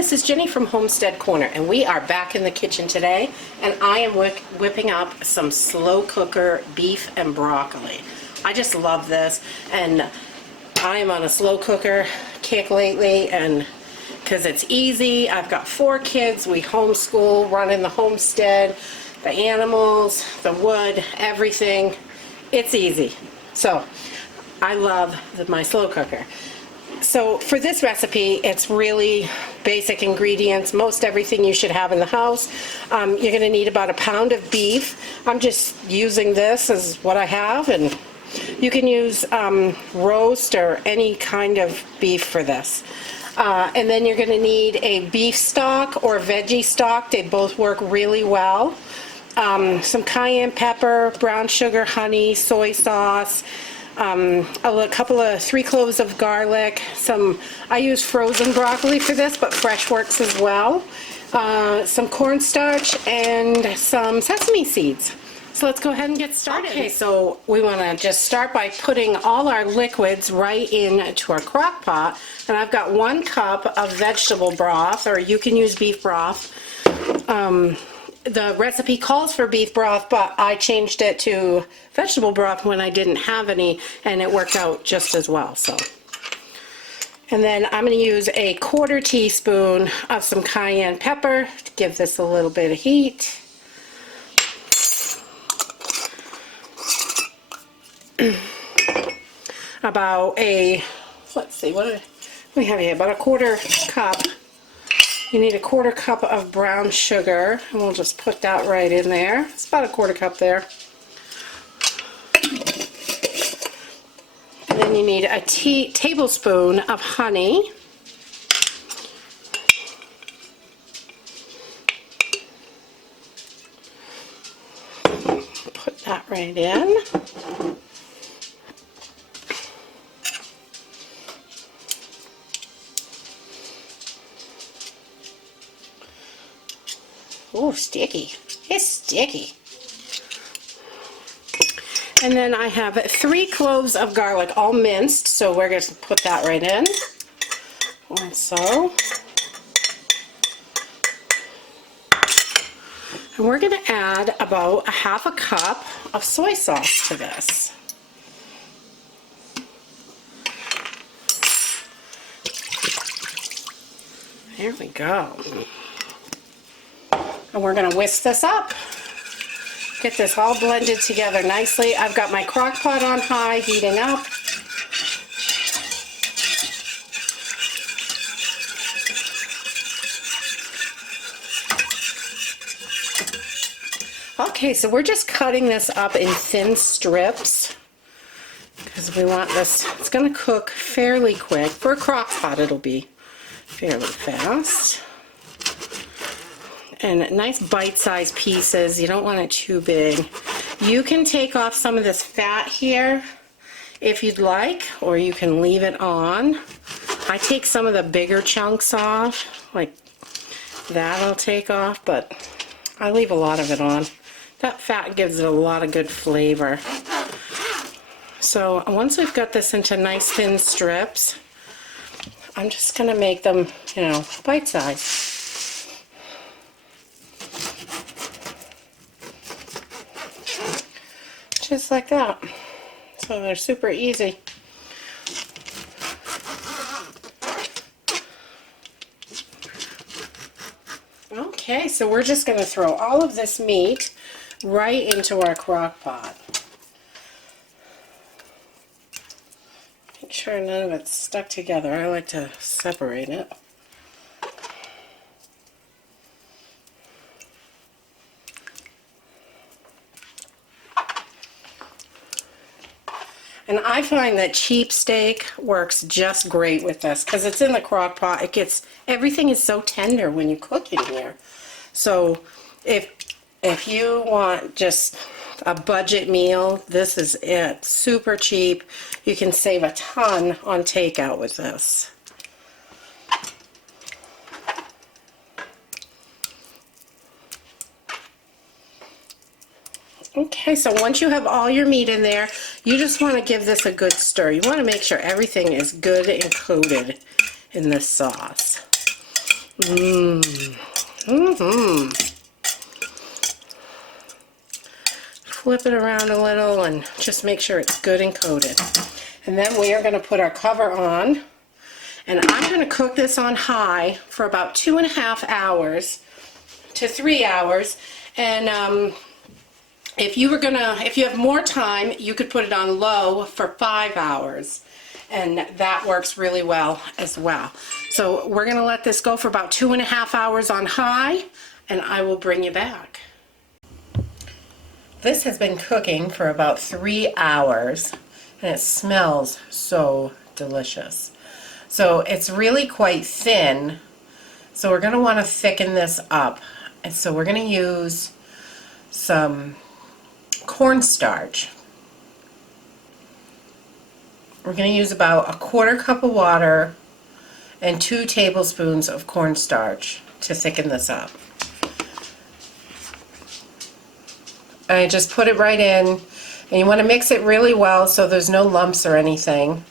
this is Jenny from Homestead Corner, and we are back in the kitchen today, and I am whipping up some slow cooker beef and broccoli. I just love this, and I am on a slow cooker kick lately, and because it's easy. I've got 4 kids, we homeschool, running the homestead, the animals, the wood, everything. It's easy. So I love my slow cooker. So for this recipe, it's really basic ingredients, most everything you should have in the house. You're going to need about a pound of beef. I'm just using this as what I have, and you can use roast or any kind of beef for this. And then you're going to need a beef stock or veggie stock. They both work really well. Some cayenne pepper, brown sugar, honey, soy sauce, a couple of 3 cloves of garlic. I use frozen broccoli for this, but fresh works as well. Some cornstarch and some sesame seeds. So let's go ahead and get started. Okay, so we want to just start by putting all our liquids right into our crock pot. And I've got 1 cup of vegetable broth, or you can use beef broth. The recipe calls for beef broth, but I changed it to vegetable broth when I didn't have any, and it worked out just as well. So, and then I'm going to use a 1/4 teaspoon of some cayenne pepper to give this a little bit of heat. About let's see, what do we have here? About a 1/4 cup. You need a 1/4 cup of brown sugar, and we'll just put that right in there. It's about a 1/4 cup there. And then you need a tablespoon of honey. Put that right in. Oh, sticky. It's sticky. And then I have 3 cloves of garlic, all minced, so we're going to put that right in. Like so. And we're going to add about a 1/2 cup of soy sauce to this. There we go. And we're going to whisk this up. Get this all blended together nicely. I've got my crock pot on high, heating up. Okay, so we're just cutting this up in thin strips because we want this, it's going to cook fairly quick. For a crock pot, it'll be fairly fast. And nice bite-sized pieces. You don't want it too big. You can take off some of this fat here if you'd like, or you can leave it on. I take some of the bigger chunks off, like that I'll take off, but I leave a lot of it on. That fat gives it a lot of good flavor. So once we've got this into nice thin strips, I'm just going to make them, bite-sized. Just like that. So they're super easy. Okay, so we're just going to throw all of this meat right into our crock pot. Make sure none of it's stuck together. I like to separate it. And I find that cheap steak works just great with this because it's in the crock pot. Everything is so tender when you cook it here. So if you want just a budget meal, this is it. Super cheap. You can save a ton on takeout with this. Okay, so once you have all your meat in there, you just want to give this a good stir. You want to make sure everything is good and coated in this sauce. Flip it around a little and just make sure it's good and coated. And then we are going to put our cover on. And I'm going to cook this on high for about 2.5 hours to 3 hours. And if you have more time, you could put it on low for 5 hours. And that works really well as well. So we're going to let this go for about 2.5 hours on high, and I will bring you back. This has been cooking for about 3 hours, and it smells so delicious. So it's really quite thin, so we're going to want to thicken this up. And so we're going to use some cornstarch. We're going to use about 1/4 cup of water and 2 tablespoons of cornstarch to thicken this up. And I just put it right in, and you want to mix it really well so there's no lumps or anything,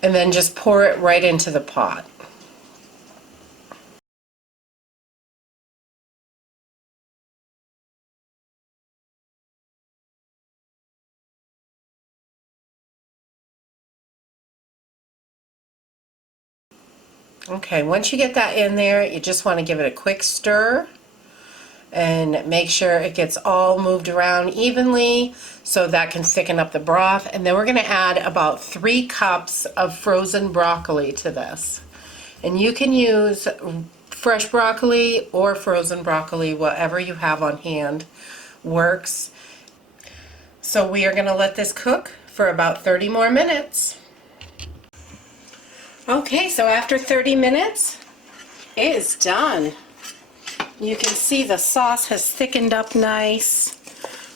and then just pour it right into the pot. Okay, once you get that in there, you just want to give it a quick stir and make sure it gets all moved around evenly so that can thicken up the broth. And then we're going to add about 3 cups of frozen broccoli to this. And you can use fresh broccoli or frozen broccoli, whatever you have on hand works. So we are going to let this cook for about 30 more minutes. Okay, so after 30 minutes, it is done. You can see the sauce has thickened up nice.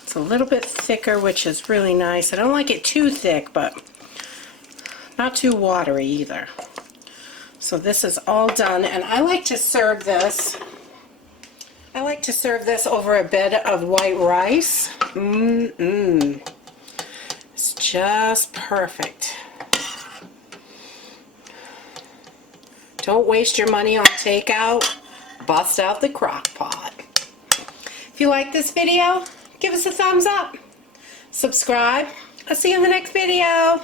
It's a little bit thicker, which is really nice. I don't like it too thick, but not too watery either. So this is all done, and I like to serve this. I like to serve this over a bed of white rice. It's just perfect. Don't waste your money on takeout. Bust out the crock pot. If you like this video, give us a thumbs up. Subscribe. I'll see you in the next video.